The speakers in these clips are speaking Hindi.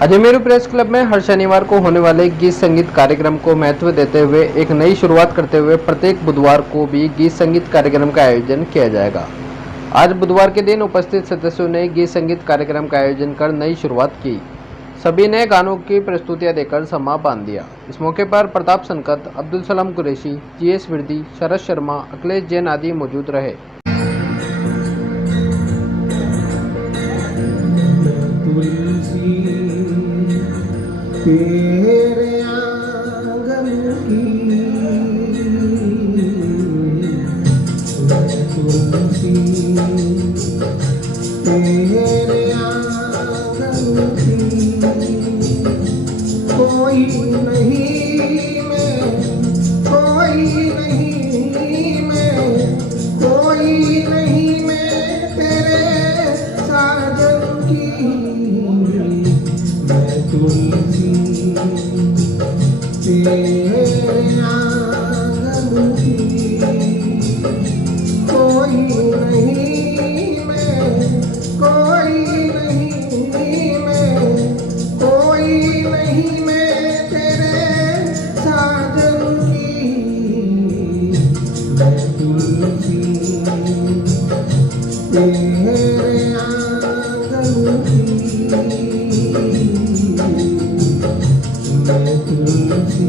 अजमेर प्रेस क्लब में हर शनिवार को होने वाले गीत संगीत कार्यक्रम को महत्व देते हुए एक नई शुरुआत करते हुए प्रत्येक बुधवार को भी गीत संगीत कार्यक्रम का आयोजन किया जाएगा। आज बुधवार के दिन उपस्थित सदस्यों ने गीत संगीत कार्यक्रम का आयोजन कर नई शुरुआत की। सभी ने गानों की प्रस्तुतियां देकर समा बांध दिया। इस मौके पर प्रताप संकत, अब्दुल सलाम कुरैशी, GS विरदी, शरद शर्मा, अखिलेश जैन आदि मौजूद रहे। तेरे आंगन की तुलसी, तेरे आंगन की कोई नहीं मैं, कोई नहीं मैं, कोई नहीं मैं तेरे साजन की। मैं तुलसी तेरे आंगन की कोई नहीं मैं, कोई नहीं मैं, कोई नहीं मैं तेरे साजन की। मैं तुलसी तेरे आंगन की, मैं तुलसी।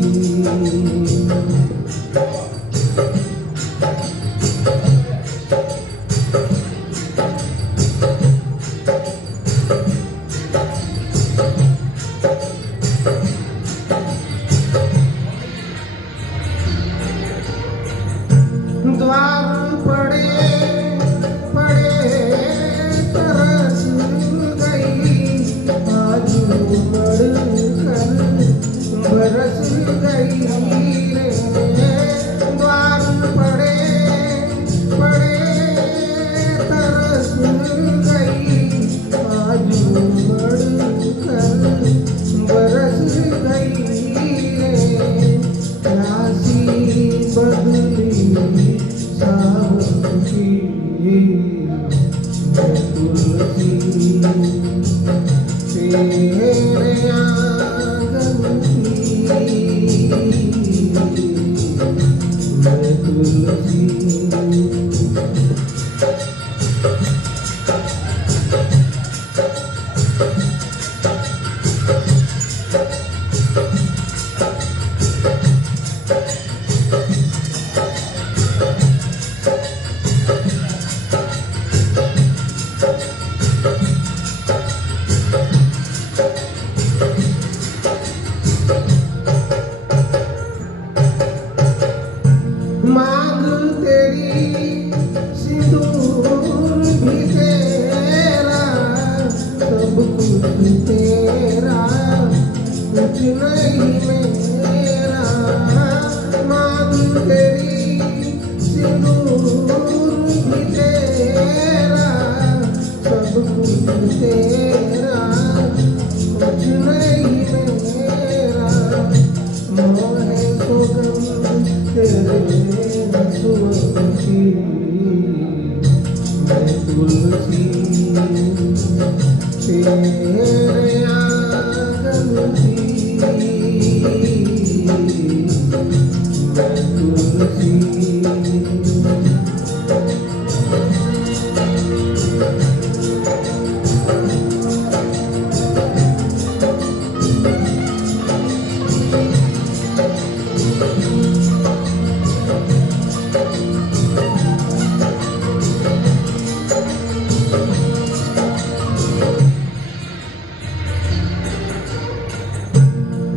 द्वार पड़े पड़े तरस गई, आज उमड़ कर बरस गई रे। द्वार पड़े पड़े तरस गई, आज उमड़ कर बरस गई रे। राशि बदली सावन की, मैं तुलसी तेरे आंगन की, मैं तुलसी। मांग तेरी सिंदूर भी तेरा, सब कुछ तेरा, कुछ नहीं मेरा। मांग तेरी सिंदूर भी तेरा, सब कुछ तेरा, कुछ नहीं मेरा। मोहे सुगम तेरे सुवन की, मैं तुलसी तेरे आंगन की, मैं तुलसी।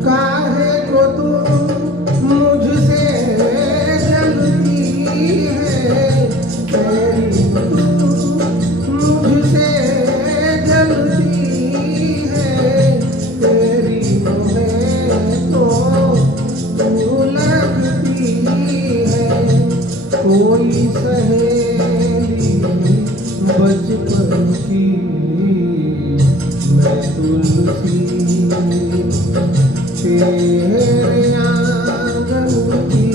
काहे को तू मुझसे जलती है, तेरी तू मुझसे जलती है। तेरी मोहे तो तू लगती है, कोई सहेली बचपन की। मैं तुलसी तेरे आंगन की,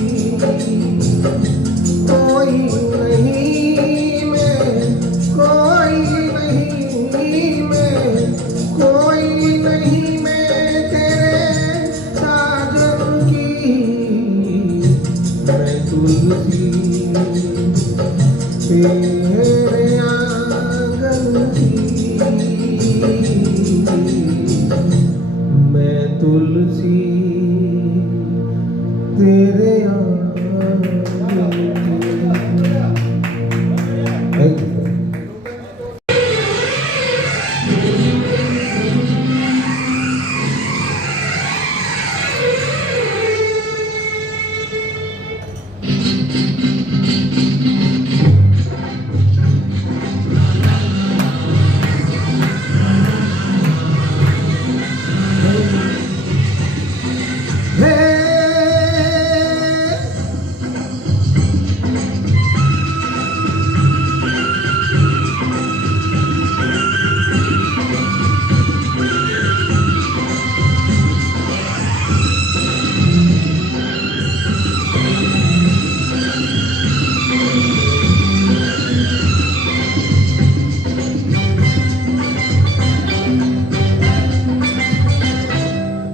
कोई नहीं मैं, कोई नहीं मैं, कोई नहीं मैं तुलसी तेरे आंगन की।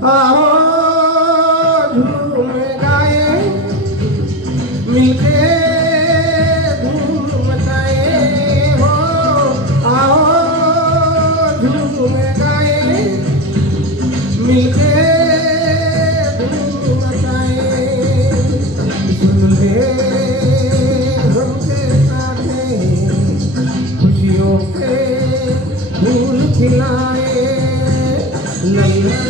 आओ झूम गाए मिलके धूम मचाए हो। आओ झूम गाए मिलके धूम मचाए। सुन ले हमके साथे खुशियों के फूल खिलाए। लल्ला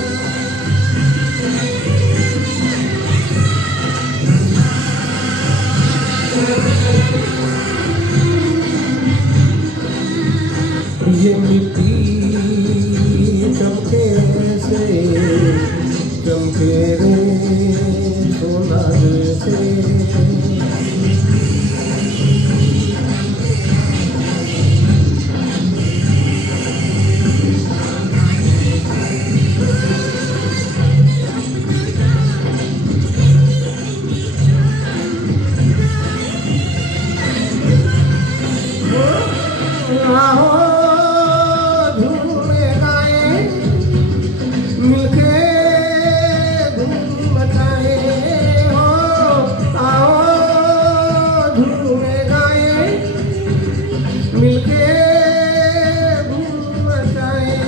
ये मिट्टी चमके से चमके रे सोना से। आओ झूम गाए मिलके धूम मचाए हो। आओ झूम गाए मिलके धूम मचाए।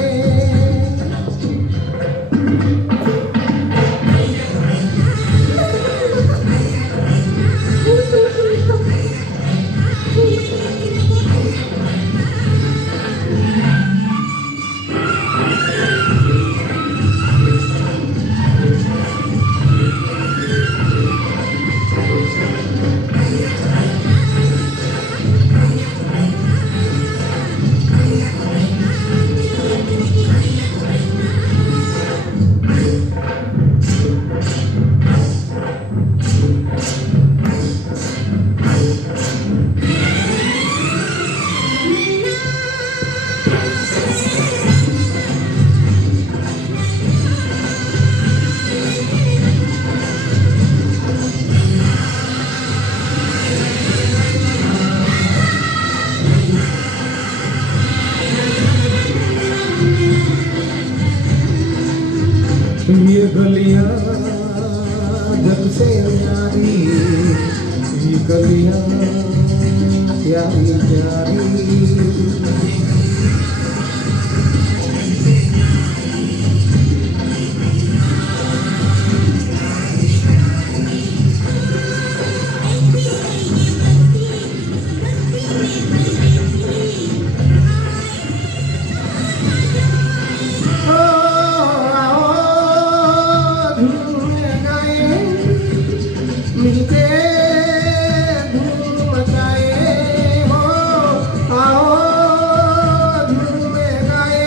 ये गलियां जग से प्यारी, ये गलियां प्यारी प्यारी। मिलके धूम मचाए हो। आओ झूम गाए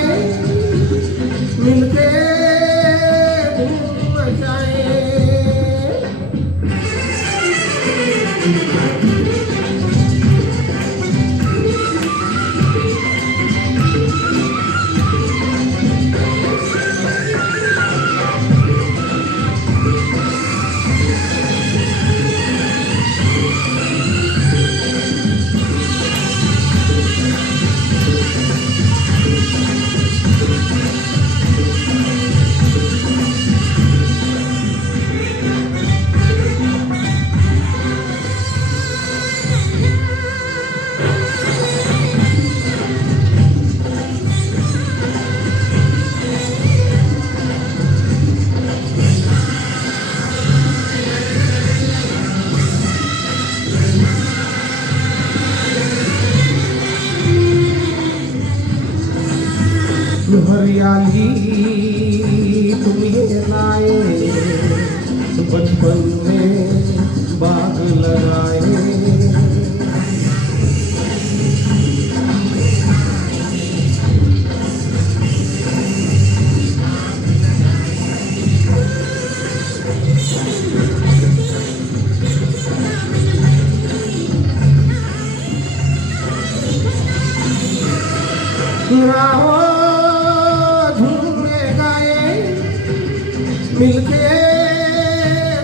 मिलके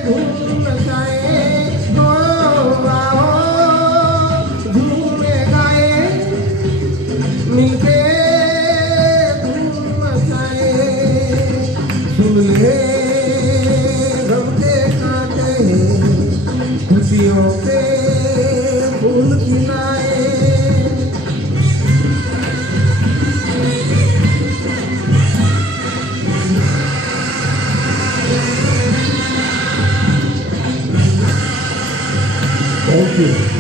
धूम मचाए हो आओ धूम गाए मिलके धूम मचाए सुन ले गम के कांटे खुशियों के फूल खिलाए Thank you.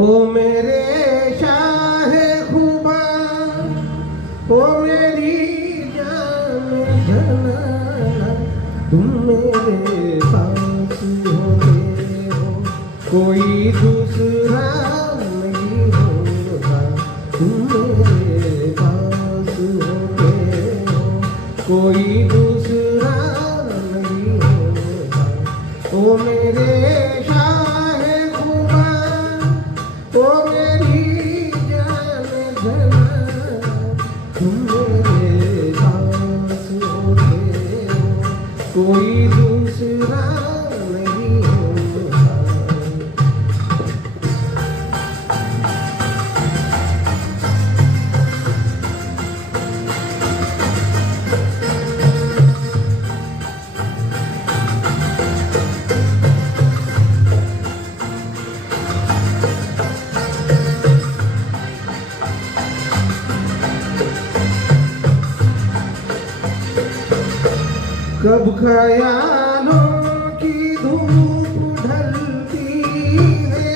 ओ मेरे शाहे खुबा ओ मेरी जान जनाना तुम मेरे पास होते हो कोई दूसरा नहीं होता तुम मेरे पास होते हो कोई दूसरा नहीं होता ओ मेरे शाहे खुबा ओ मेरी जान जनाना तुम मेरे पास होते हो कोई दूसरा नहीं होता कब ख्यालों की धूप ढलती है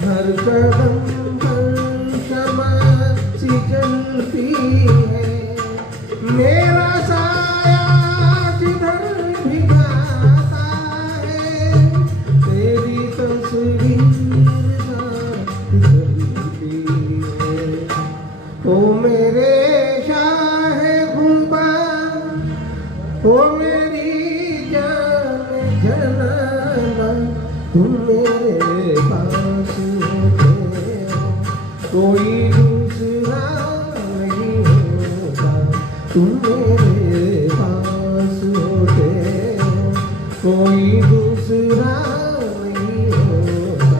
हर कदम पर शमा सी जलती है मेरा साया जिधर भी जाता है तेरी तस्वीर साथ चलती है ओ मेरे शाहे खुबा ओ मेरी जान जनाना तुम मेरे पास होते हो कोई दूसरा नहीं होता तुम मेरे पास होते हो कोई दूसरा नहीं होता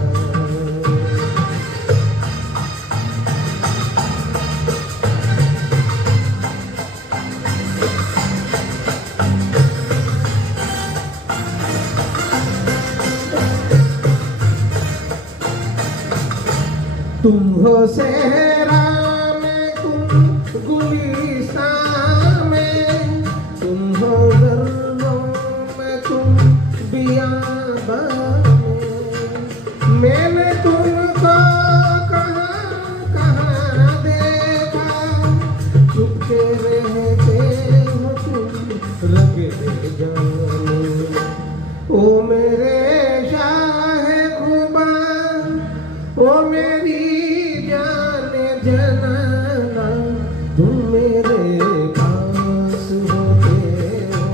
तुम हो सहरा में तुम गुलिस्तान में तुम हो गर्रों में तुम बियाबान में मैंने तुमको कहाँ कहाँ देखा चुपके रहते हो तुम लगे जाने ओ मेरे शाहे खुबा ओ मेरी जान जनाना तुम मेरे पास होते हो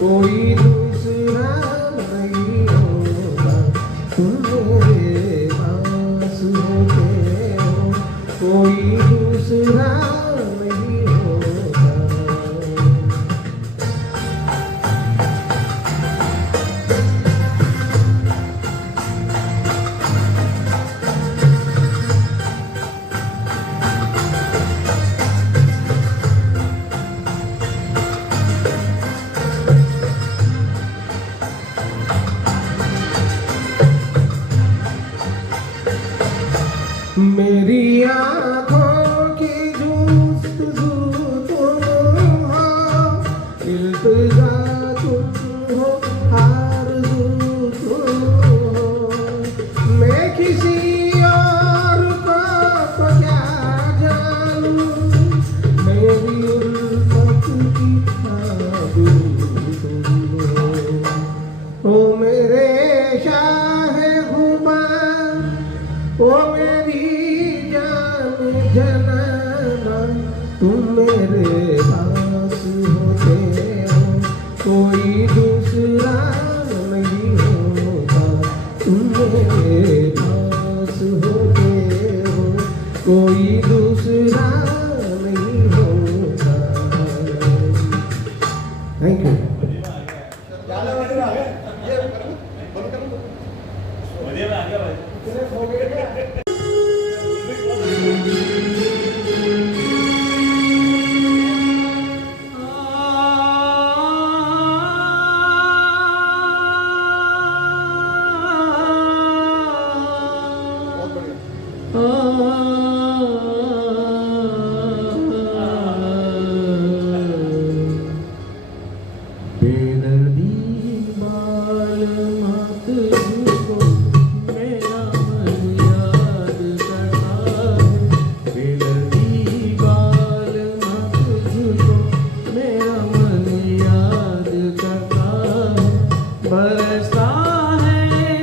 कोई दूसरा नहीं होगा तुम मेरे पास होते हो कोई दूसरा नहीं होगा मेरी आँखों की जुस्तजू तुम हो इल्तिजा तुम हो आरज़ू तुम हो मैं किसी और को तो क्या जानूं मेरी उल्फत की आबरू तुम हो ओ मेरे शाहे ओ मेरी जान जनाना तुम मेरे पास होते हो कोई दूसरा नहीं होता तुम मेरे पास होते हो कोई दूसरा नहीं होता। Thank you. बेदर्दी बाल मत झुको मेरा मन याद करता है बेदर्दी बाल मत झुको मेरा मन याद करता है बरसता है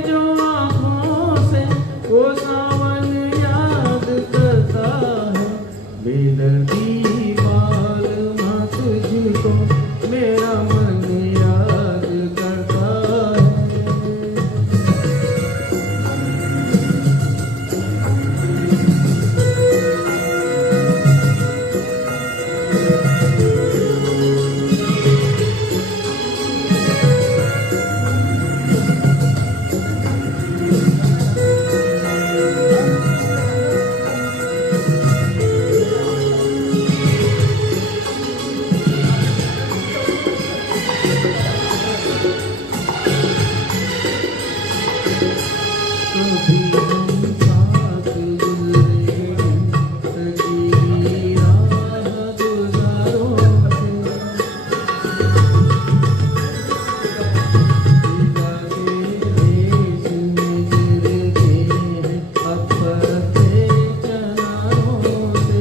जो आँखों से वो सावन याद करता है बेदर्दी बाल मत झुको मेरा मन याद करता है। कभी हम साथ गुजरे सजी राह गुजारों से खुदा के देश में गिरते हैं अक्सर से चनारों से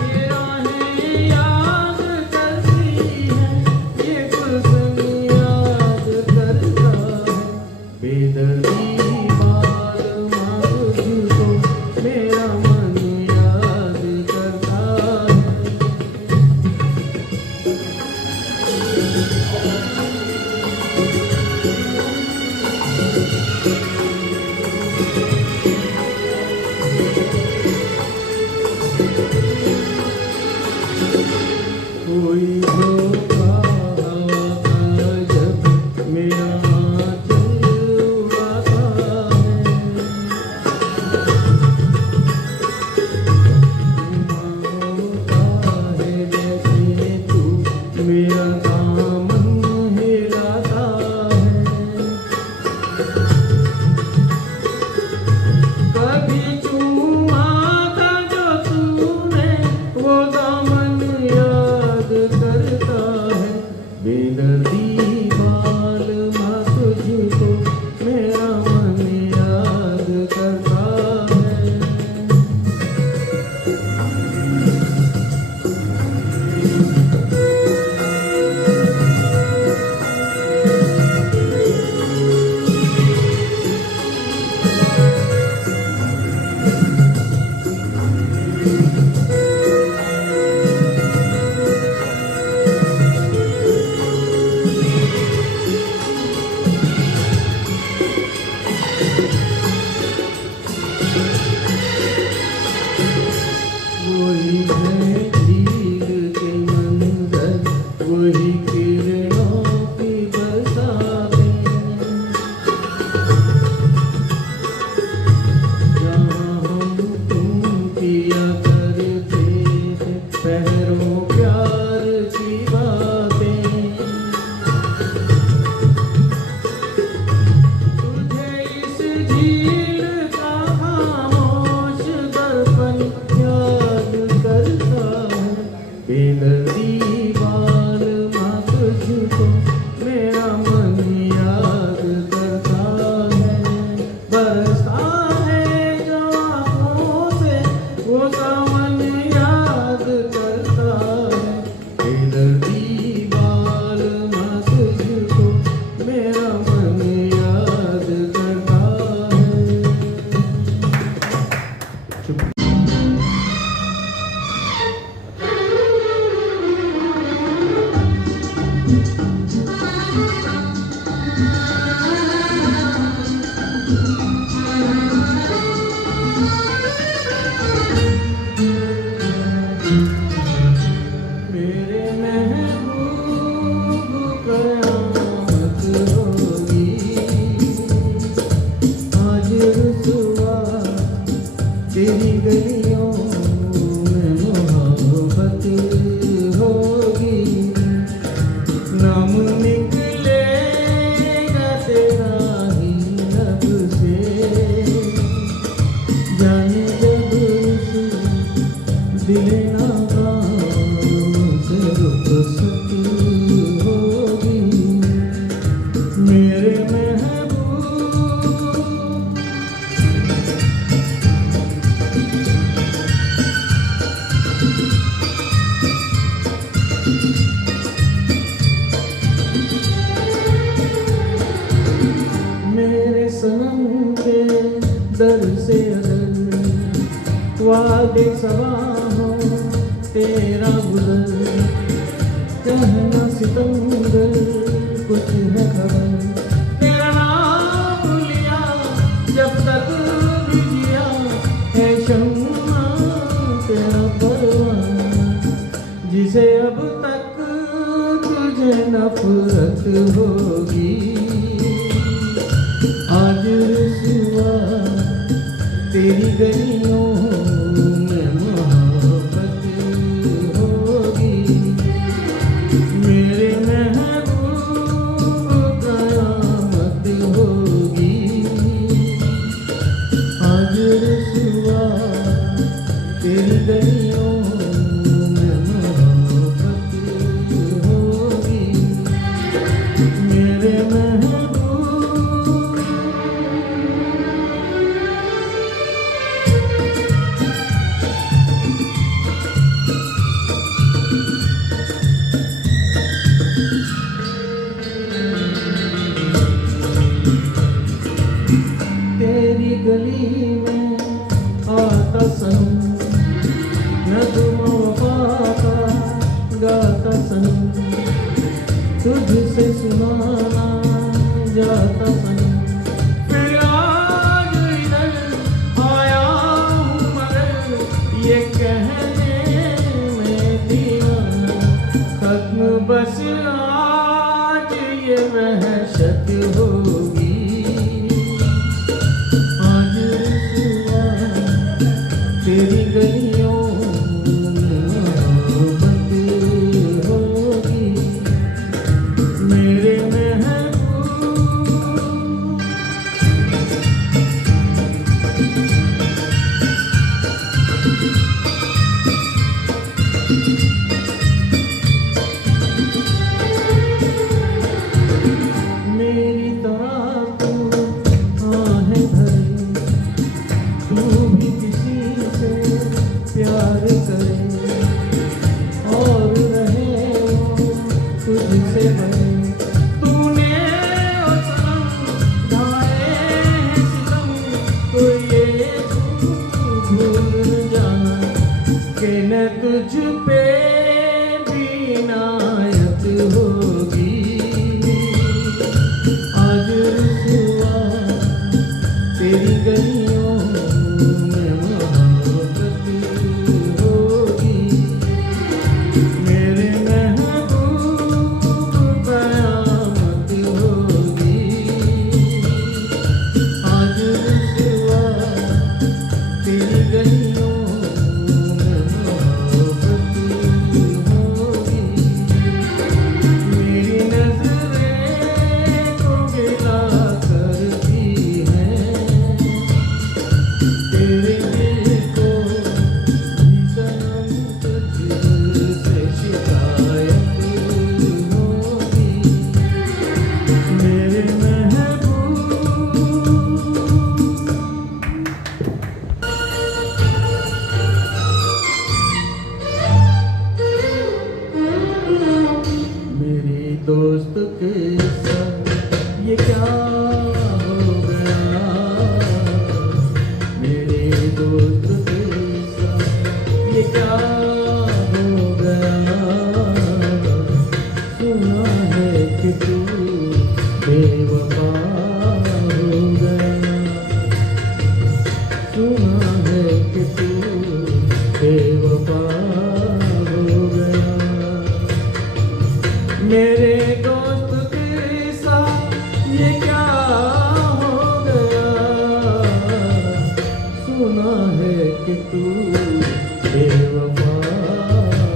ये राहें याद करती हैं ये कुसुम याद करता है बेदर्दी बाल मत झुको मेरा मन याद करता है। कोई धोखा हवा का जब मेरा आँचल उड़ाता है होता है जैसे तू मेरा दामन हिलाता है कभी चूमा था जो तूने वो दामन याद करता है बेदर्दी बाल मत झुको मेरा मन याद करता है। वही है झील के मंजर वही किरणों की बरसातें जहाँ हम तुम किया करते थे पहरों प्यार की बातें तुझे इस झील का खामोश दर्पण याद करता है बेदर्दी बाल मत झुको मेरा मन याद करता है बरसता है जो आँखों से वो सावन याद करता है बेदर्दी बाल मत झुको मेरा मन याद दर से अदर वादे सवा हो तेरा गुजर कहना सितमगर कुछ है खबर तेरा नाम लिया जब तक भी जिया है शम्मा तेरा परवाना जिसे अब तक तुझे नफरत होगी आज रुसवा तेरी गलियों में मोहब्बत होगी मेरे महबूब कयामत होगी आज रुसवा तेरी गलियों में मोहब्बत होगी मेरे महबूब तेरी गली में आता सनम नज़्म वफ़ा का गाता सनम तुझसे सुनाना जाता सनम फिर आज इधर आया हूँ मगर ये कहने में दीवाना खत्म बस आज ये वहशत होगी आज रुसवा तेरी गलियों में मोहब्बत होगी मेरे महबूब मेरी तरह तू आहें भरे तू भी किसी से प्यार करे और रहे वो तुझसे बने तूने ओ सनम ढाए हैं सितम तो ये तू भूल जाना कि न तुझ पे भी इनायत होगी आज रुसवा तेरी गलियों में मोहब्बत होगी मेरे महबूब कयामत होगी आज रुसवा तेरी गलियों में मोहब्बत होगी मेरी नजरें को गिला करती हैं तेरे दिल को भी सनम तुझसे शिकायत होगी मेरे महबूब मेरी दोस्त के साथ ये क्या हो गया मेरे दोस्त के साथ ये क्या हो गया सुना है कि तू बेवफा हो गया सुना है कि तू बेवफा हो गया मेरे दोस्त के साथ ये क्या हो गया सुना है कि तू बेवफा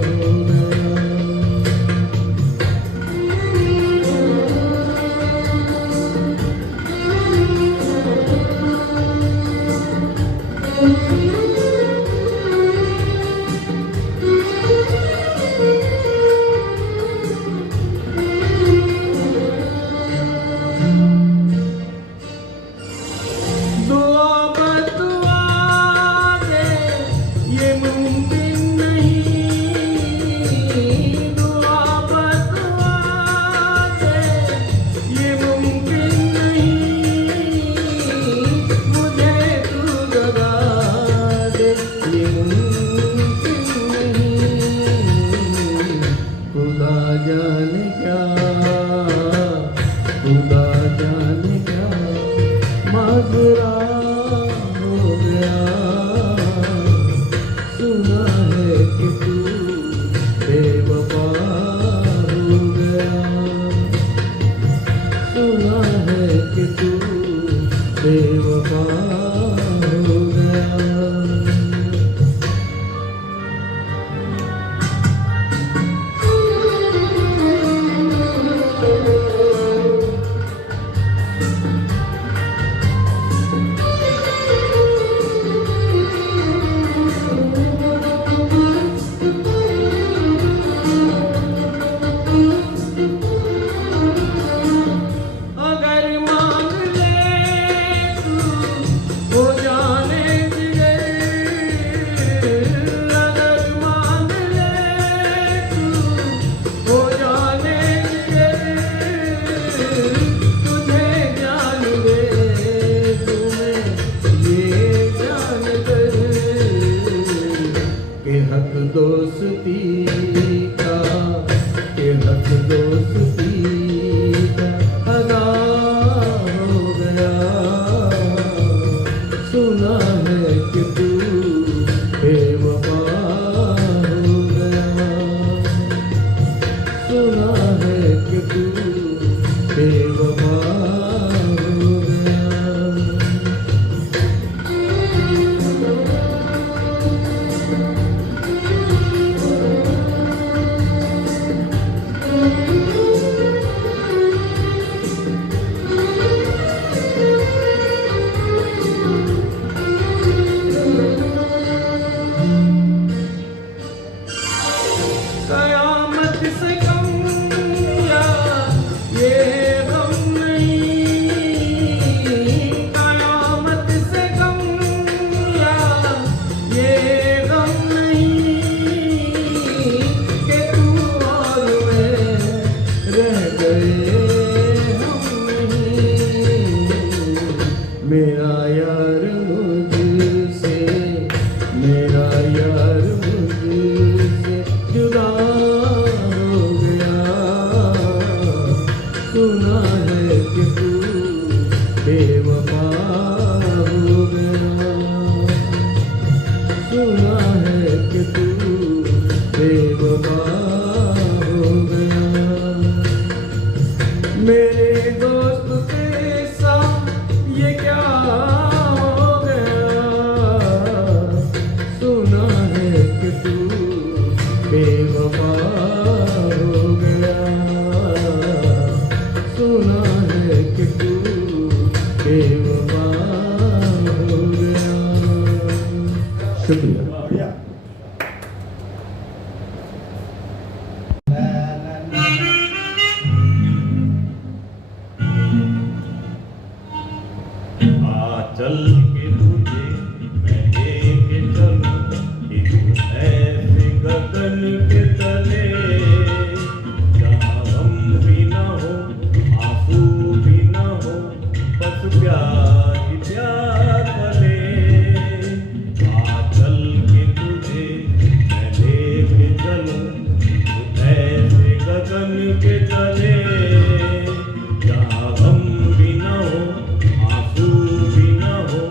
हो गया बेवफा हो गया। कयामत से कम या ये गम नहीं, कयामत से कम या ये गम नहीं कि तू और मैं रह गए हम नहीं। मेरा यार मुझसे, मेरा यार मुझसे जुदा हो गया। सुना है कि तू बेवफा हो गया, सुना है कि तू बेवफा हो गया। मेरे दोस्त के साथ ये क्या हो गया। सुना है कि तू बेवफा हो गया, सुना है कि तू बेवफा हो गया। शुक्रिया। चल के तुझे मैं लेके चलूं एक ऐसे गगन के तले, जहाँ गम भी न हो आंसू भी न हो, बस प्यार ही प्यार पले। चल के तुझे मैं लेके चलूं एक ऐसे गगन के तले, जहाँ गम भी न हो आंसू भी न हो,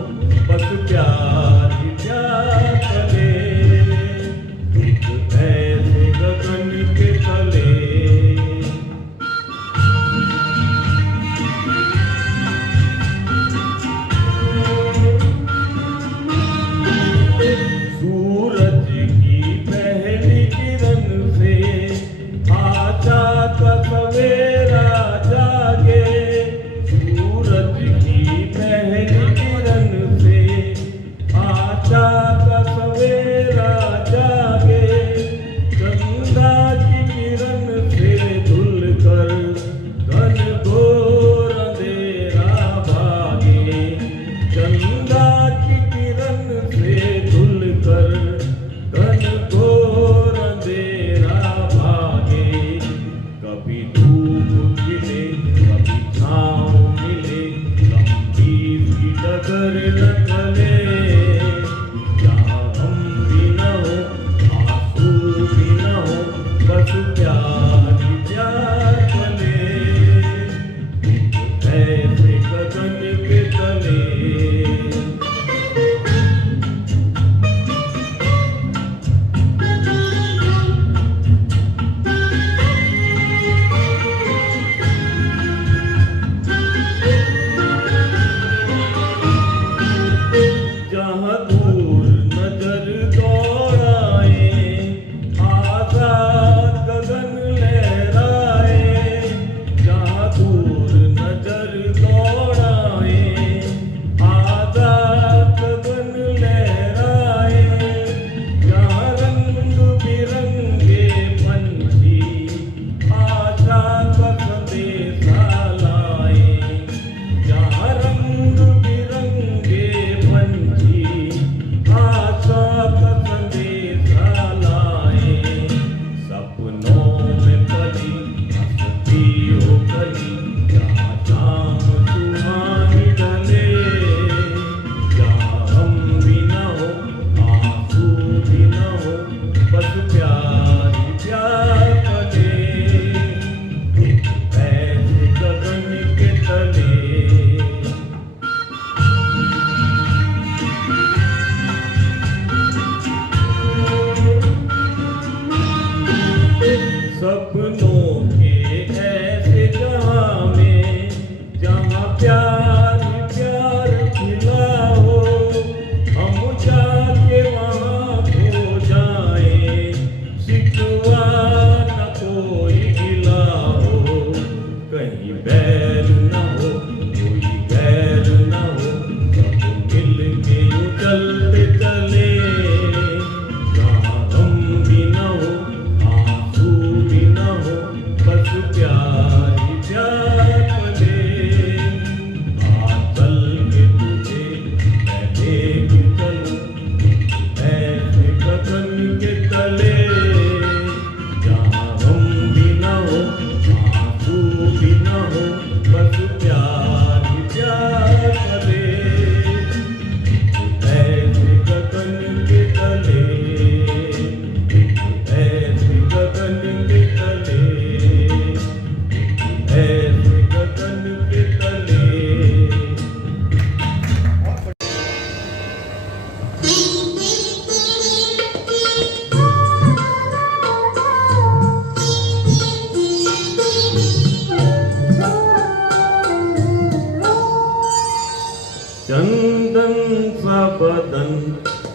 बदन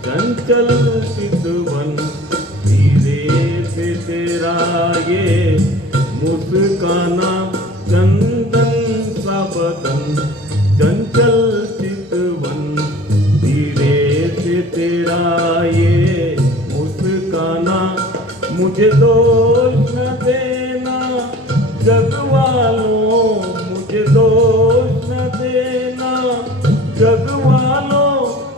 चंचल चितवन, धीरे से तेरा ये मुस्काना चंदन सा बदन चंचल चितवन, धीरे से तेरा ये मुस्काना। मुझे दोष न देना जग वालों, मुझे दोष न देना जग वालों,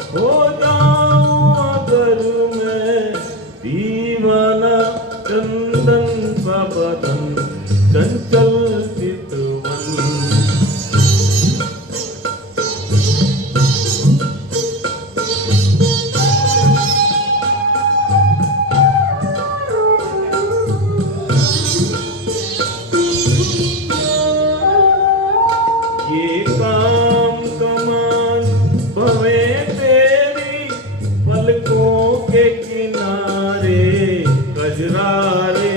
हो जाऊं अगर मैं दीवाना चंदन सा बदन चंचल चितवन। ये काम कमान भवे तेरी पलकों के किनारे कजरारे,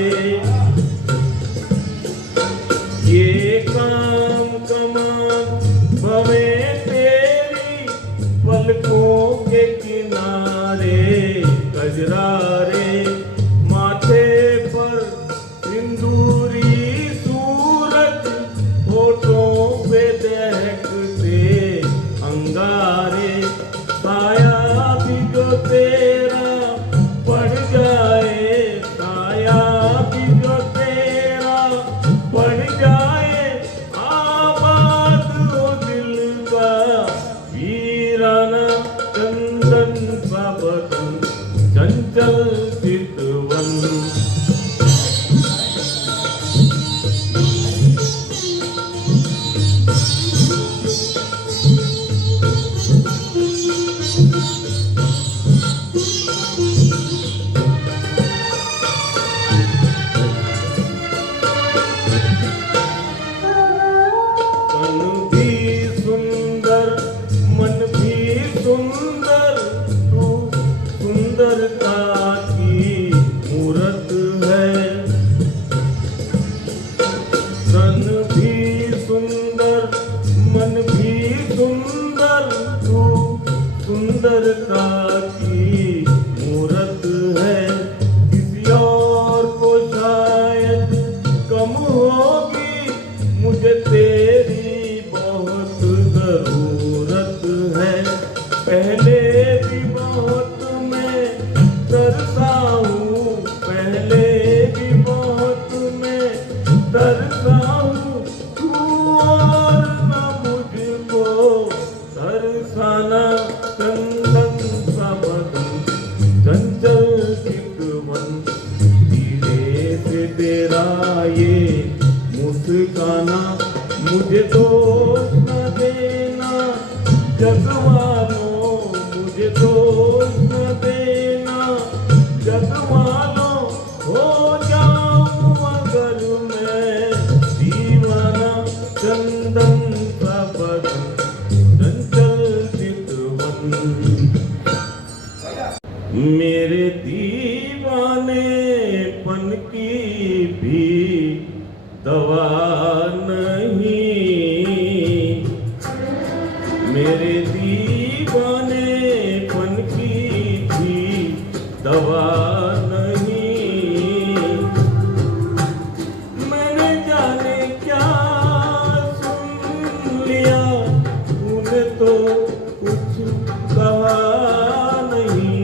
ये काम कमान भवे तेरी पलकों के किनारे कजरारे, माथे पर सिंदूरी सूरज, होठों पे दहकते अंगारे, साया भी जो तेरा पड़ जाए, साया भी जो तेरा पड़ जाए, आबाद हो दिल का वीराना चंदन सा बदन चंचल चितवन। तन भी सुंदर मन भी सुंदर, तू सुंदरता की मूरत है। तन भी सुंदर मन भी सुंदर, तू सुंदरता की मूरत है। किसी और को शायद कम होगी, मुझे तेरी बहुत जरूरत है। पहले भी बहुत मैं तरसा हूँ, पहले भी बहुत मैं तरसा हूँ, तू और न मुझको तरसाना चंदन सा बदन चंचल चितवन, धीरे से तेरा ये मुस्काना। मुझे दोष न देना जग वालों, मुझे दोष न देना जग वालों, हो जाऊं अगर मैं दीवाना चंदन सा बदन चंचल चितवन। मेरे दीवानेपन की भी दवा नहीं, मेरे दीवानेपन की भी दवा नहीं। मैंने जाने क्या सुन लिया, तूने तो कुछ कहा नहीं।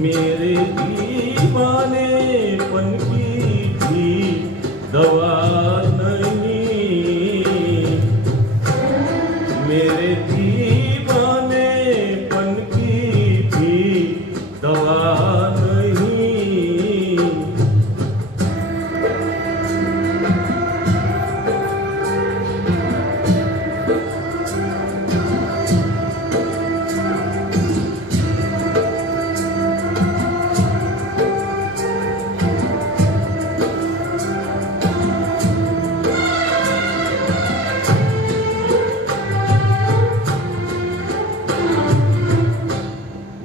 मेरे दीवानेपन की भी दवा नहीं, मेरे दीवानेपन की भी दवा नहीं।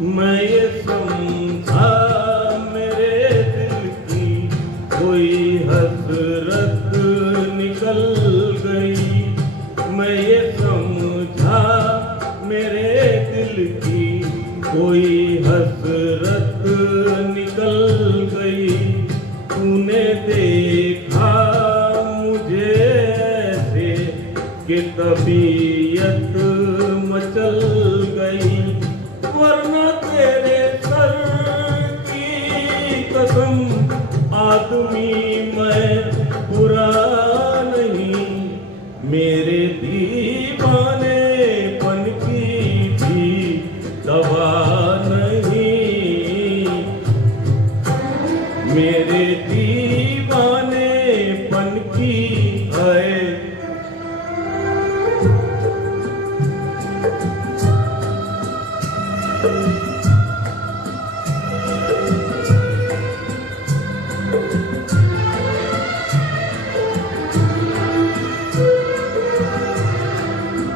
मैं ये समझा मेरे दिल की कोई हसरत निकल गई। मैं ये समझा मेरे दिल की कोई हसरत निकल गई, तूने देखा मुझे ऐसे कि तबीयत मचल गई, वरना तेरे सर की कसम आदमी मैं बुरा नहीं, मेरे दीवानेपन की भी दवा नहीं, मेरे दीवानेपन की है।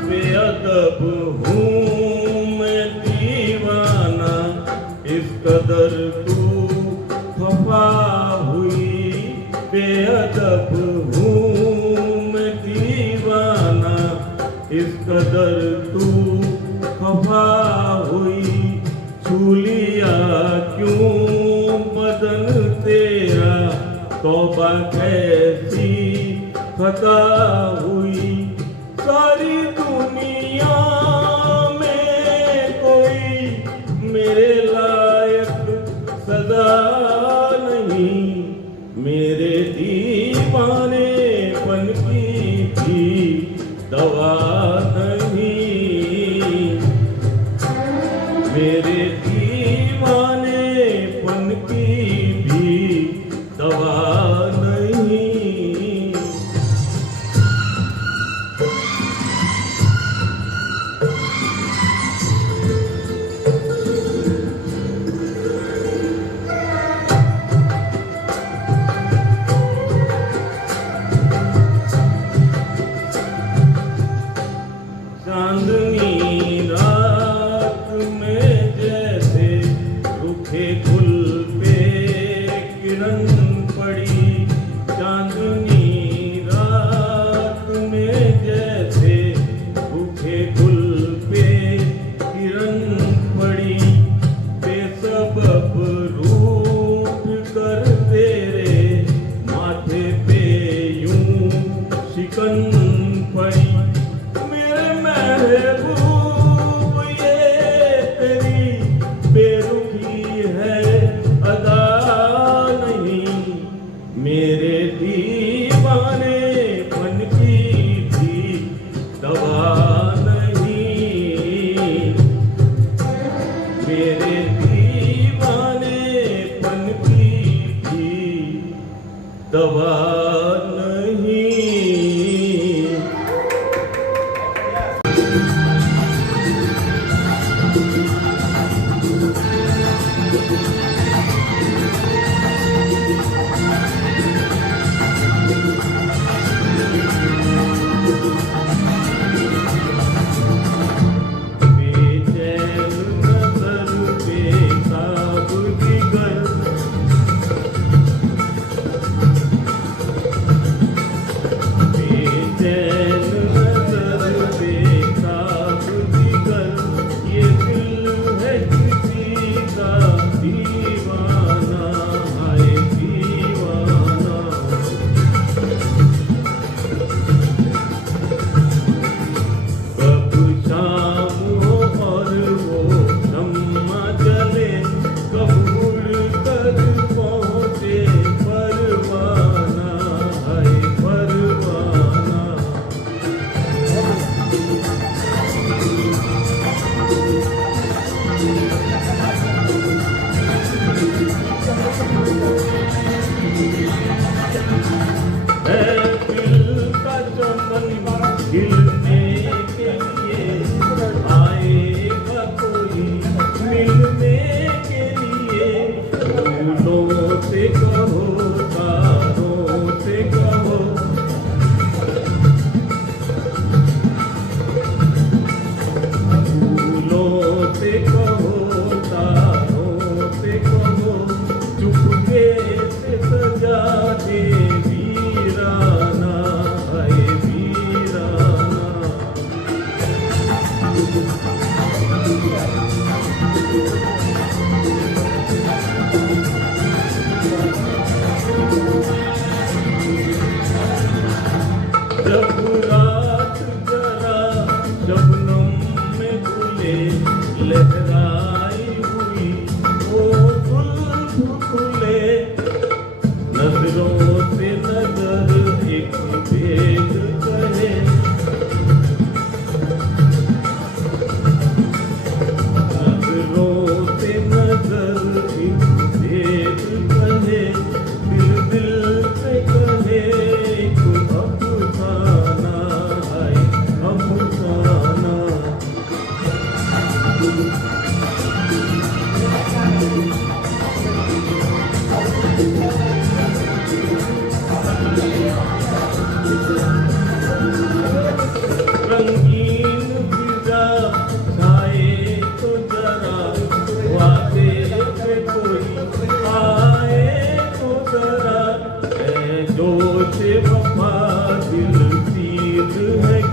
बेअदब हूँ मैं दीवाना, इस कदर तू खफा हुई, बेअदब हूँ मैं दीवाना, इस कदर तू खफा हुई, छू लिया क्यों बदन तेरा, तौबा कैसी खता हुई, सारी दुनिया में कोई मेरे लायक सदा नहीं, मेरे दीवानेपन की भी दवा नहीं, मेरे दीवानेपन की भी दवा नहीं। चांदनी रात में जैसे रूखे फूल पे किरण पड़ी, चांदनी रात में जैसे रूखे फूल पे किरण पड़ी, बेसबब रूठ कर तेरे माथे पे यूं शिकन पड़ी, महबूब ये तेरी बेरुखी है अदा नहीं, मेरे दीवानेपन की भी दवा नहीं, मेरे दीवानेपन की भी दवा नहीं। बेचैन नजर बेताब जिगर, बेचैन नजर बेताब जिगर, ये दिल है किसी का दीवाना, हाय दीवाना, कब शाम हो और वो शम्मा जले, कब उड़ कर पहुँचे परवाना, हाय परवाना, है दिल का चमन खिलने के लिए, आएगा कोई मिलने के लिए, फूलों से कहो तारों से कहो, फूलों से कहो तारों से कहो, चुपके से सजा दे वीराना, हाय वीराना,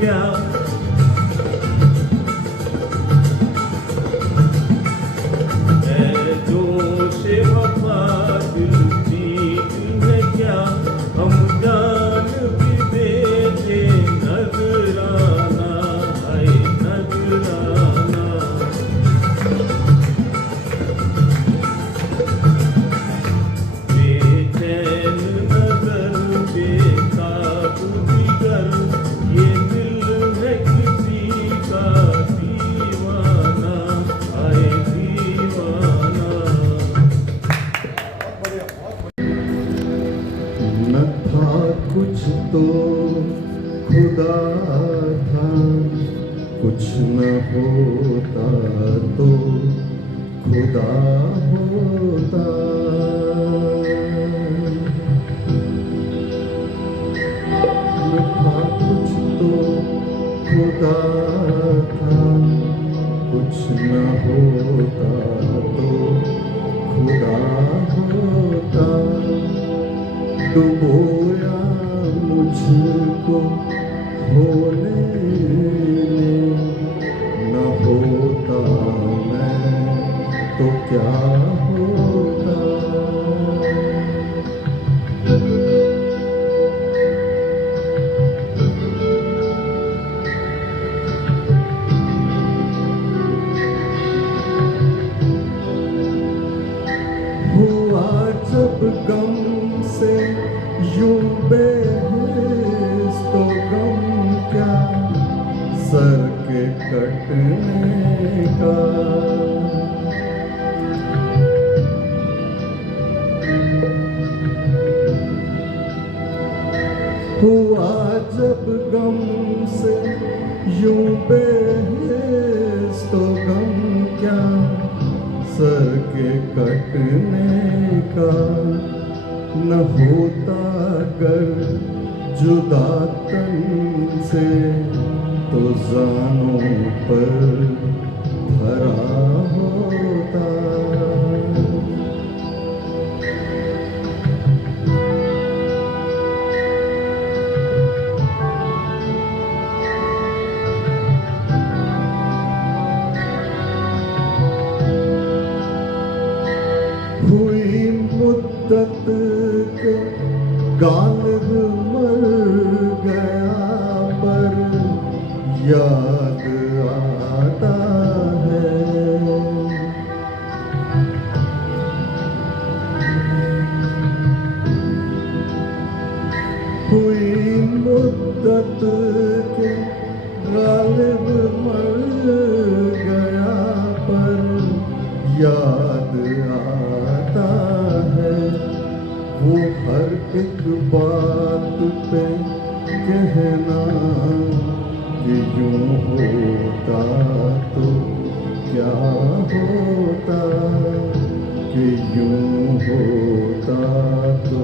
क्या है जोश वफा दिल जीत है क्या हम जान भी देते नजराना है नजराना बेचैन नजर बेताब जिगर ये दिल है किसी का दीवाना आए दीवाना न था कुछ तो खुदा था कुछ न होता तो खुदा होता न था कुछ तो खुदा था कुछ न होता तो खुदा होता डुबोया मुझको होने में न होता मैं तो क्या होता हुआ जब गम से यूं बेहिस तो गम क्या सर के कटने का हुआ जब गम से यूं बेहिस तो गम क्या सर के कटने का न होता गर जुदा तन से तो जानों पर भरा होता हुई मुद्दत के गालिब मर गया पर याद आता है हुई मुद्दत के गालिब मर गया पर याद आता है वो हर एक बात पे कहना कि यूं होता तो क्या होता कि यूं होता तो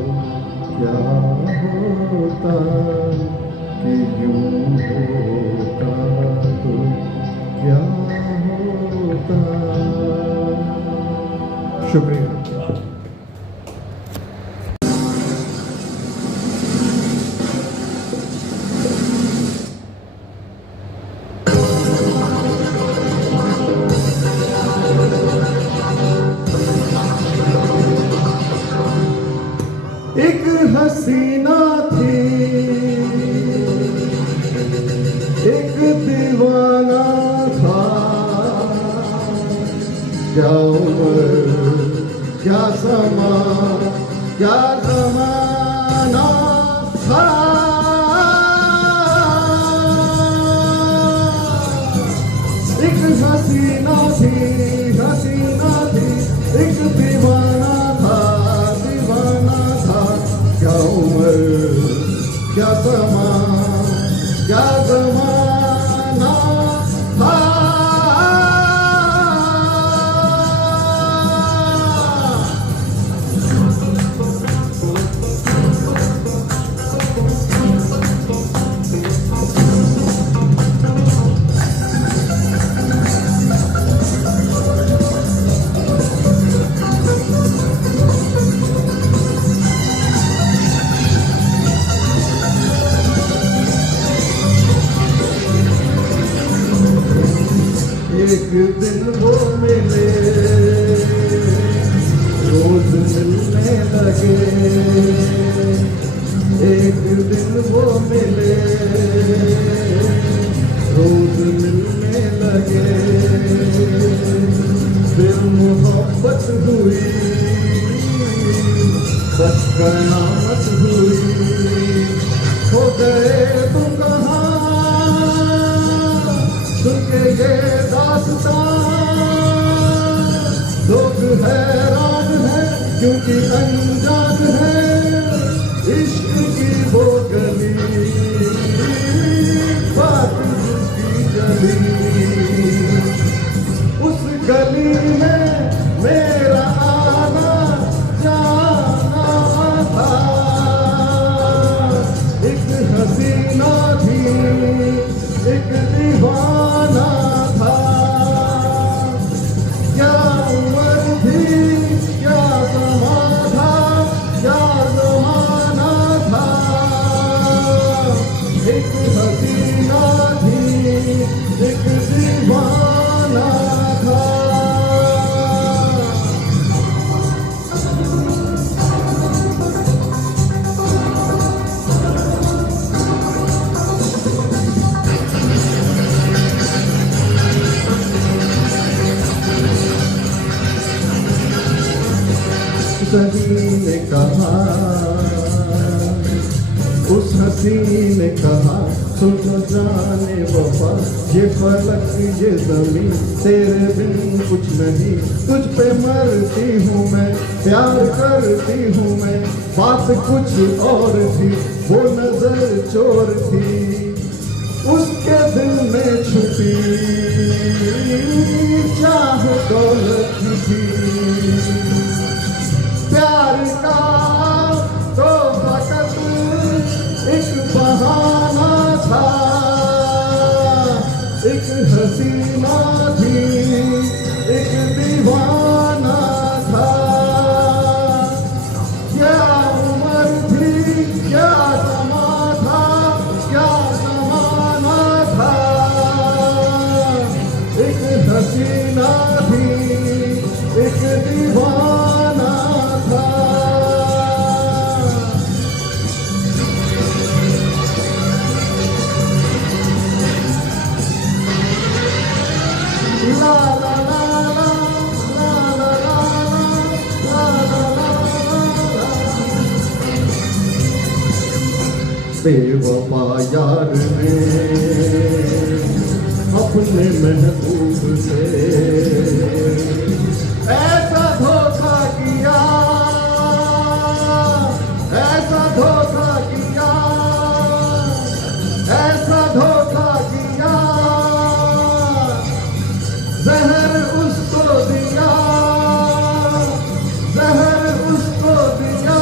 क्या होता कि यूं होता तो क्या होता शुक्रिया एक हसीना थी एक दीवाना था क्या उम्र क्या समा क्या जमाना था एक हसीना थी एक दीवाना था क्या उम्र क्या समा क्या जमाना था एक दिन वो मिले, रोज मिलने लगे, एक दिन वो मिले, रोज मिलने लगे, फिर मोहब्बत हुई, बस कयामत हुई, हो गए तुम कहाँ, सुन के ये दास्तां, लोग हैरान हैं क्योंकि अनजान है इश्क की वो गली, बात जिसकी जली, उस गली में मेरा आना जाना था, एक हसीना थी, एक दीवाना था, क्या उम्र थी, क्या समा था, क्या जमाना था, एक हसीना थी, एक दीवाना था। सही ने कहा, उस हसी ने कहा, सुन जाने वफा, ये फलक ये ज़मीं तेरे बिन कुछ नहीं, तुझ पे मरती हूँ मैं, प्यार करती हूँ मैं, बात कुछ और थी, वो नजर चोर थी, उसके दिल में छुपी चाह दौलत थी, प्यार का तो फकत एक बहाना था, एक हसीना थी, एक दीवाना था, क्या उम्र थी, क्या समा था, क्या जमाना था, एक हसीना थी, एक दीवाना था। ला ला ला ला ला ला ला ला ला ला, बेवफा यार ने अपने महबूब से ऐसा धोखा किया, ऐसा धोखा किया, ऐसा धोखा किया, जहर उसको दिया, जहर उसको दिया,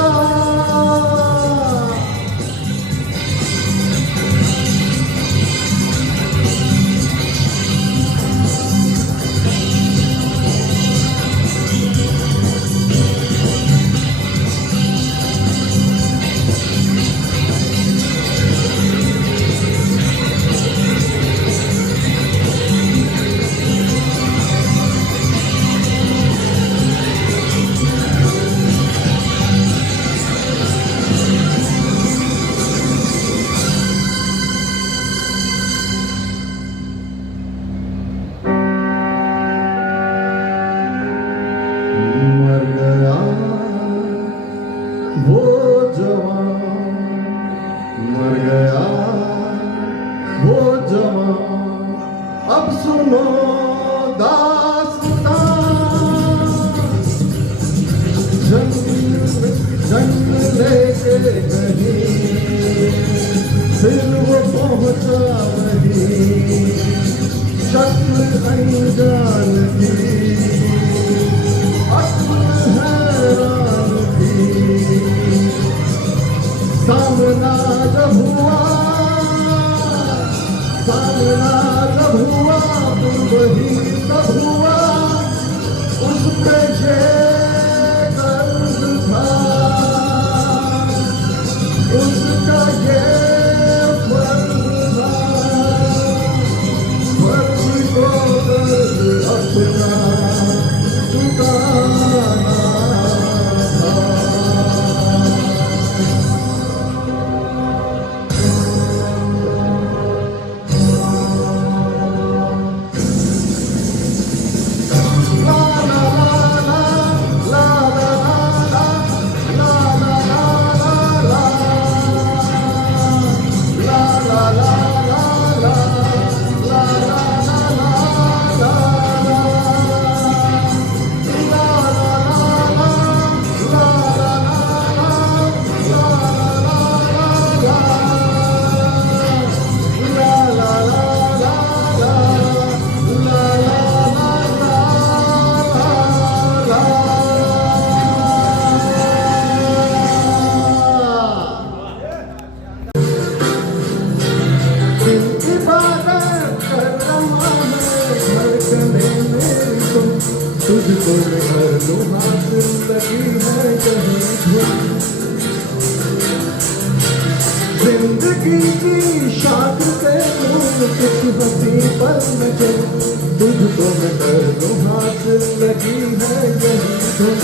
मर गया वो जवान, मर गया वो जवान, अब सुनो दास्तां, जंग लेके कहीं फिर वो पहुंचा नहीं, शक्ल अनजान की, हैरान थी, सामना जब हुआ, सामना जब हुआ, तुम वही सब हुआ, उस पे ये कर्ज था, उसका ये फर्ज था, फर्ज को की शाख से कुछ हंसी पर न चल, तुझको मैं कर दूं हाथ लगी है यही धुन।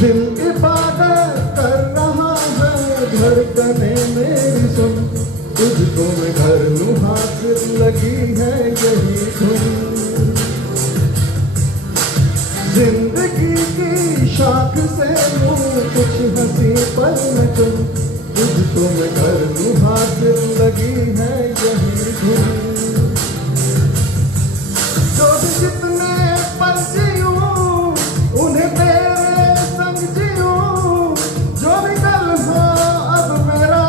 दिल इबादत कर रहा है धड़कने मेरी सुन, तुझको मैं घर लूं हाथ लगी है यही धुन। जिंदगी की शाख से लूं कुछ हंसी पल न चुन, तुझको मैं घर लूं हाथ लगी है यही धुन। जो भी जितने पल जियूं उन्हें तेरे संग जियूं, जो भी कल हो अब मेरा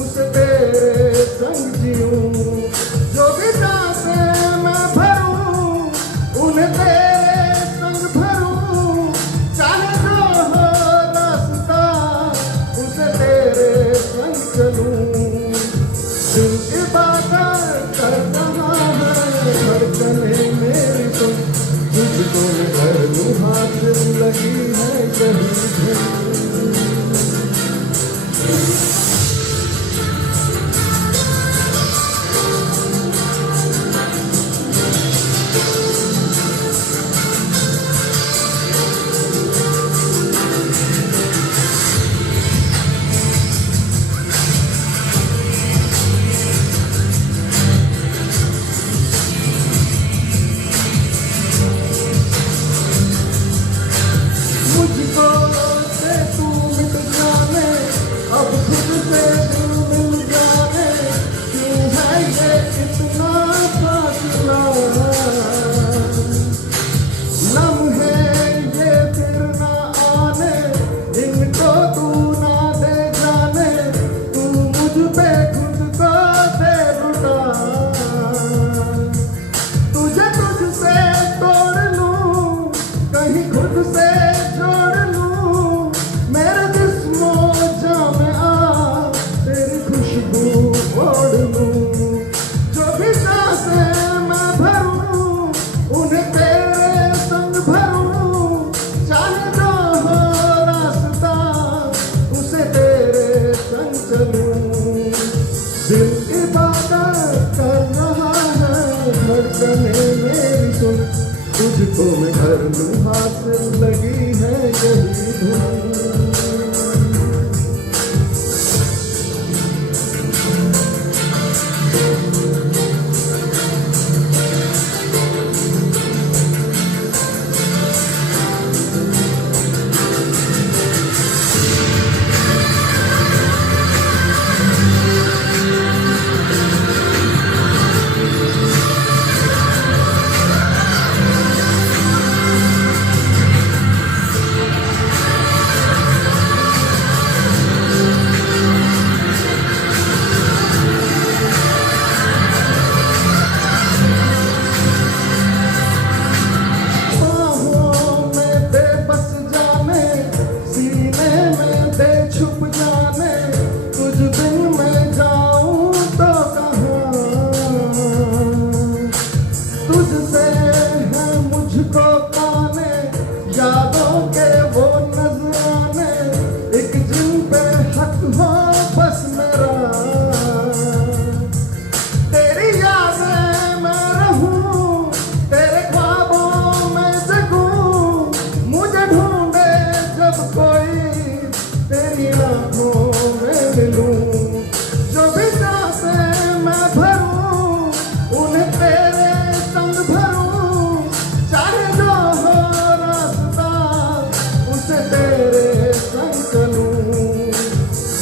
उसे तेरे संग जियूं, जो भी सांसें मैं भरूं उन्हें तेरे संग भरूं, चाहे जो हो रास्ता उसे तेरे संग चलूं। दिल इबादत कर रहा है धड़कने मेरी सुन, तुझको मैं कर लूं हाथ लगी है यही धुन। मुझको से तू मिट जाने, अब खुद से दिल मिल जाने, क्यों है ये इतना फासला। लम्हे ये फिर ना आने, इनको तू ना दे जाने, तू मुझ पे खुद को दे लुटा। तुझे तुझसे तोड़ लूं कहीं खुद से जोड़ लूं, मेरे जिस्मो जां में आ तेरी खुशबू ओढ़ लूं। जो भी सांसें मैं भरूं उन्हें तेरे संग भरूं, चाहे जो हो रास्ता उसे तेरे संग चलूं। दिल इबादत कर रहा है धड़कने मेरी सुन, तुझको मैं कर लूं हाथ लगी है यही धुन। छुप जाने कुछ दिन मैं जाऊं तो कहाँ, तुझसे है मुझको पाने यादों के वो नजराने, एक जिन पे हक हो बस मेरा। तेरी यादें मैं रहूं तेरे ख्वाबों में जगूं, मुझे ढूंढे जब कोई तेरी आँखों में मिलूं। जो भी सांसें मैं भरूं उन्हें तेरे संग भरूं, चाहे जो हो रास्ता उसे तेरे संग चलूं।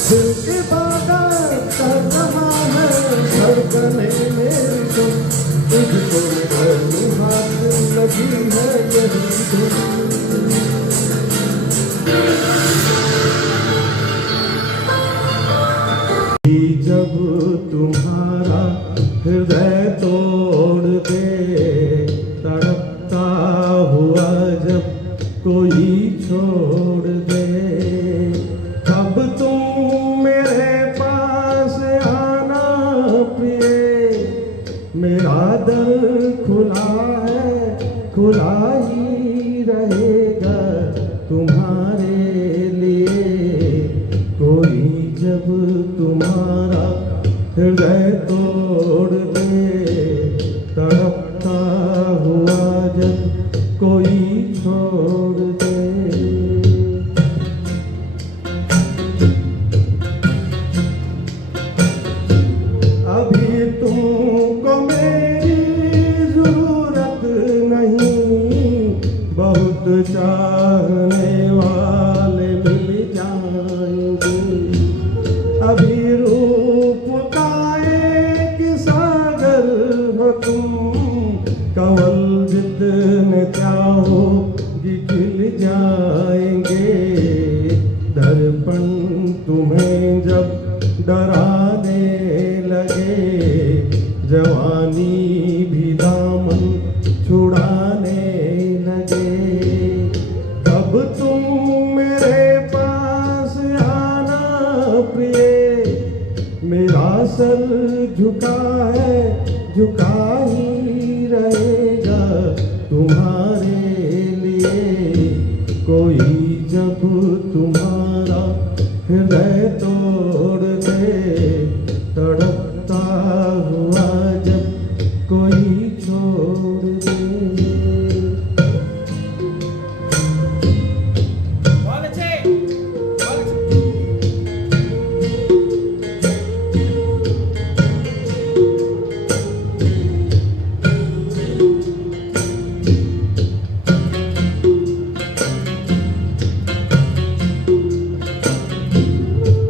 दिल इबादत कर रहा है धड़कने मेरी सुन, तुझको मैं कर लूं हाथ लगी है यही धुन। जब तुम्हारा हृदय तोड़ दे, तड़पता हुआ जब कोई छोड़ दे, तब तुम मेरे पास आ मेरा दर खुला है, खुला ही रहेगा तुम्हारे लिए। कोई जब तुम्हारा हृदय तोड़ दे, तड़पता हुआ जब कोई छोड़ दे। अभी तुमको मेरी जरूरत नहीं, बहुत चाहने वाले मिल जाएंगे। अभी रूप का एक सागर हो तुम, कवल जितने चाहोगी खिल जाएंगे। दर्पण तुम्हें जब डराने लगे, जवानी भी दामन छुड़ाने लगे। कब तुम मेरे पास आना प्रिय, मेरा सर झुका है, झुका ही रहेगा तुम्हारे लिए। कोई जब तुम्हारा हृदय तोड़ दे, तड़पता हुआ जब कोई छोड़ दे।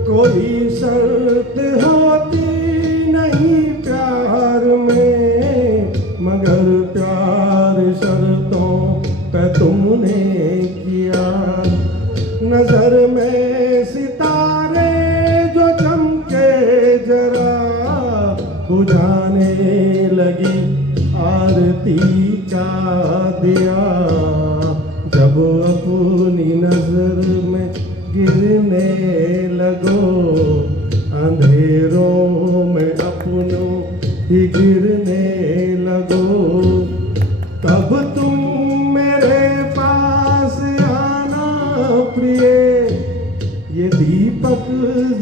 कोई शर्त होती नहीं प्यार में, मगर प्यार शर्तों पे तुमने किया। नजर में सितारे जो चमके जरा, बुझाने लगी आरती का दिया। जब अपनी नजर में गिरने लगो, अंधेरों में अपनों ही गिरने लगो। तब तुम मेरे पास आना प्रिय, ये दीपक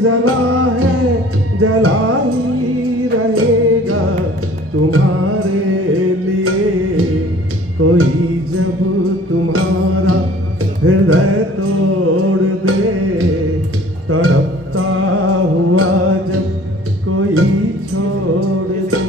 जला है, जला ही रहेगा तुम्हारे लिए। कोई जब तुम्हारा हृदय तोड़ दे, तड़पता हुआ जब कोई छोड़ दे।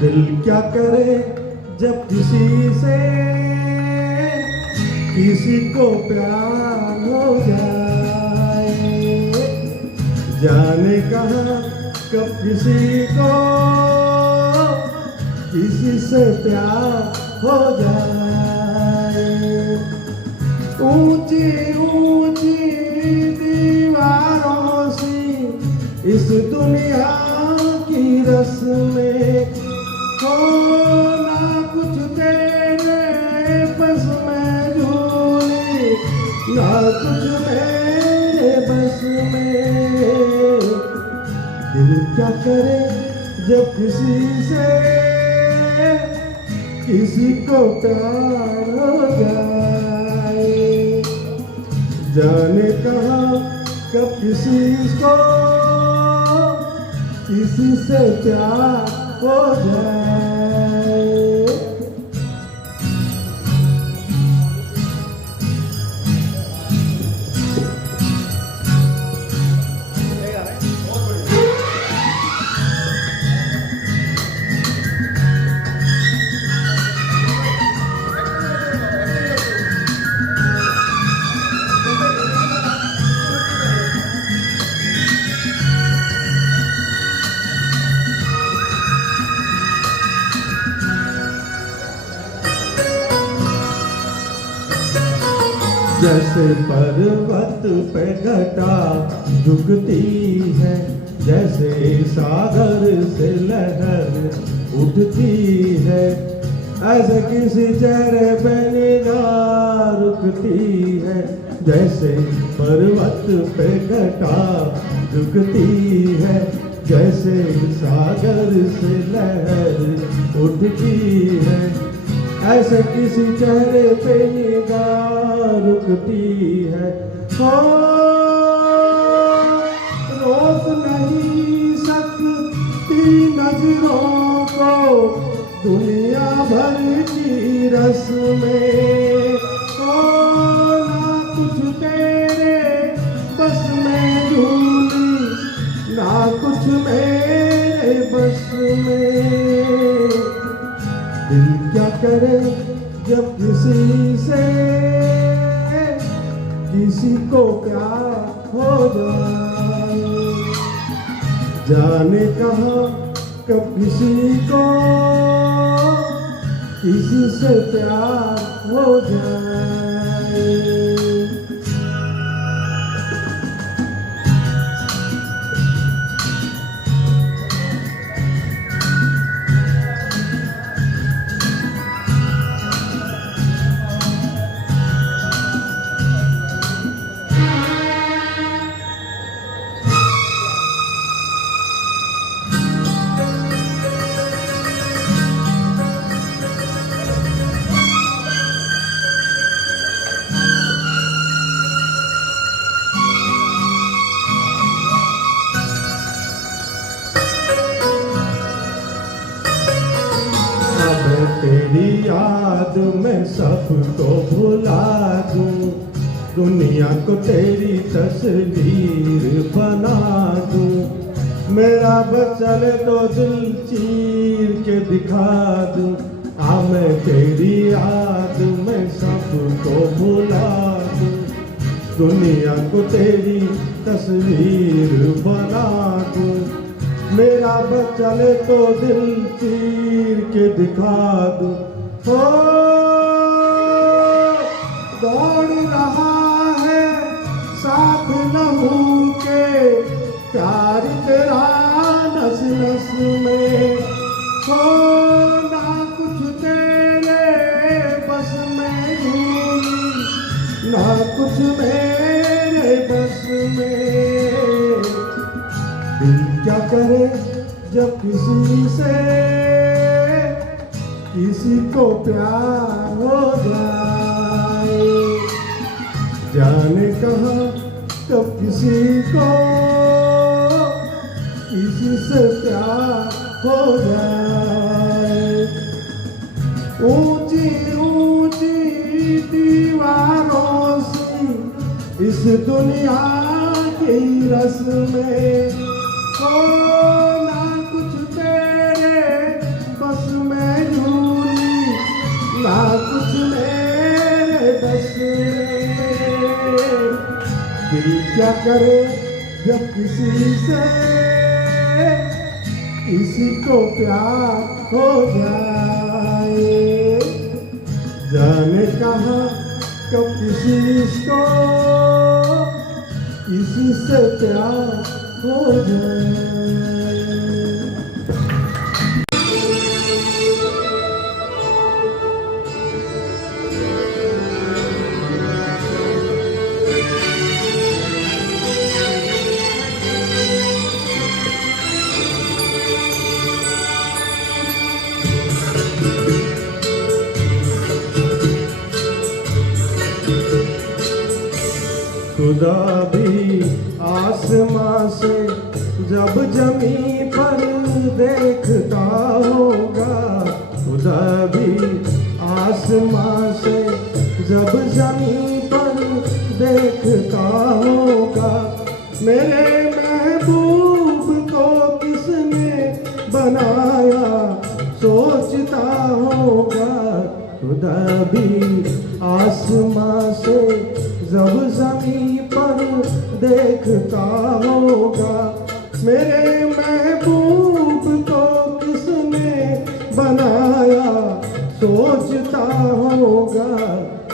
दिल क्या करे जब किसी से किसी को प्यार हो जाए, जाने कहाँ कब किसी को किसी से प्यार हो जाए। ऊंची ऊंची दीवारों सी इस दुनिया की रस्में हो, ना कुछ तेरे बस में झूली, ना कुछ मेरे बस में। दिल क्या करे जब किसी से किसी को प्यार हो जाए, जाने कहाँ कब किसी को किसी से प्यार हो जाए। जैसे पर्वत पे घटा झुकती है, जैसे सागर से लहर उठती है, ऐसे किसी चेहरे पे निगाह रुकती है। जैसे पर्वत पे घटा झुकती है, जैसे सागर से लहर उठती है, ऐसे किसी चेहरे पे निगाह रुकती है। हो रोक नहीं सकती नजरों को दुनिया भर की रस्में, हो ना कुछ तेरे बस में झूली, ना कुछ मेरे बस में। दिल क्या करे जब किसी से किसी को प्यार हो जाए, जाने कहाँ कब किसी को किसी से प्यार हो जाए। तेरी याद में सबको भुला दूं, दुनिया को तेरी तस्वीर बना दूं। मेरा बचल तो दिल चीर के दिखा दूं, मैं तेरी याद में सबको भुला दूं, दुनिया को तेरी तस्वीर बना दूं। मेरा बचल तो दिल चीर के दिखा दूं। हो दौड़ रहा है साथ लहू के प्यार तेरा नस नस में, हो ना कुछ तेरे बस में झूली, ना कुछ मेरे बस में। दिल क्या करे जब किसी से किसी को प्यार हो जाए, जाने कहाँ कब किसी को किसी से प्यार हो जाए। ऊंची ऊंची दीवारों से इस दुनिया की रस्में, हो ना कुछ तेरे बस में झूली, ना कुछ मेरे बस में। दिल क्या करे जब किसी से किसी को प्यार हो जाए, जाने कहाँ कब किसी को किसी से प्यार हो जाए। खुदा भी आसमां से जब जमीन पर देखता होगा, खुदा भी आसमां से जब जमीन पर देखता होगा। मेरे महबूब को किसने बनाया सोचता होगा, खुदा भी आसमां से जब ज़मीन पर देखता होगा। मेरे महबूब को किसने बनाया सोचता होगा।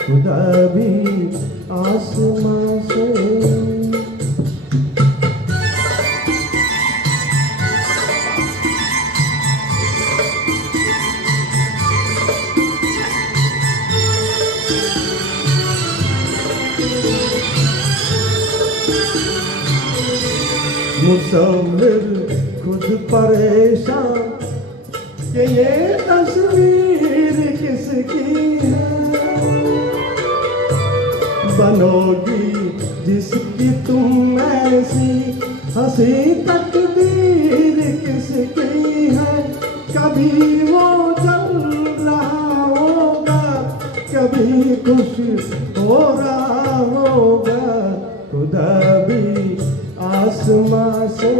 खुदा भी आसमां से। मुसव्विर खुद परेशान कि ये तस्वीर किसकी है, बनोगी जिसकी तुम ऐसी हंसी तकदीर किसकी है। कभी वो जल रहा होगा, कभी खुश हो रहा होगा। खुदा भी आसमां से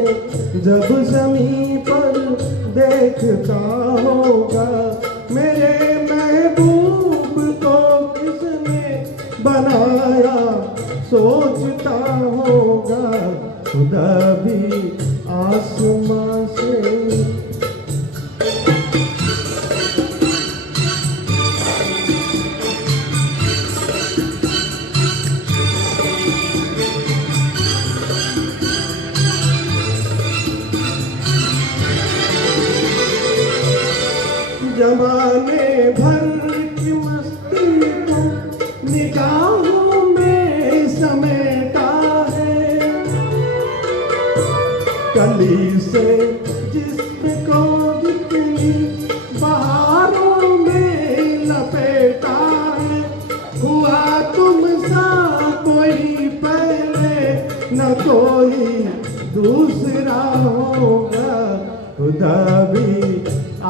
जब ज़मीं पर देखता होगा, मेरे महबूब को किसने बनाया सोचता होगा। खुदा भी आसमां से। जमाने भर की मस्ती को निगाहों में समेटा है, कली से जिसको जितनी बहारों में लपेटा है। हुआ तुम सा कोई पहले न कोई दूसरा होगा। खुदा भी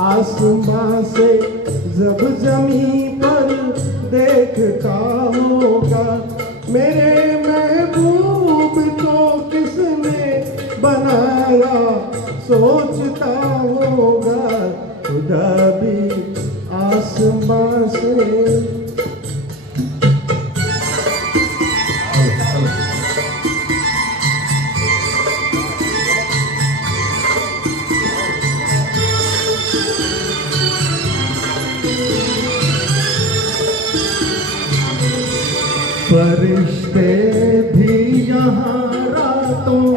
आसमां से जब ज़मीं पर देखता होगा, मेरे महबूब को किसने बनाया सोचता होगा। खुदा भी आसमां से। फरिश्ते भी यहाँ रातों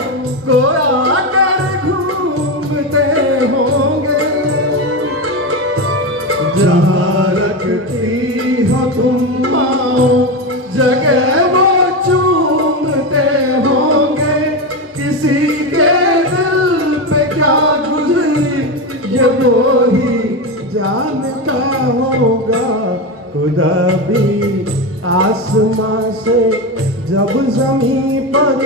को आकर घूमते होंगे, जहाँ रखती हो तुम पाओ जगह वो चूमते होंगे। किसी के दिल पे क्या गुजरी ये वो ही जानता होगा। खुदा भी आसमां से जब ज़मीं पर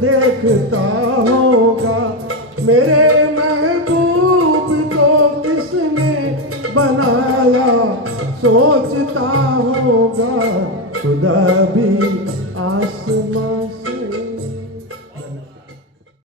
देखता होगा, मेरे महबूब को किसने बनाया सोचता होगा। खुदा भी आसमां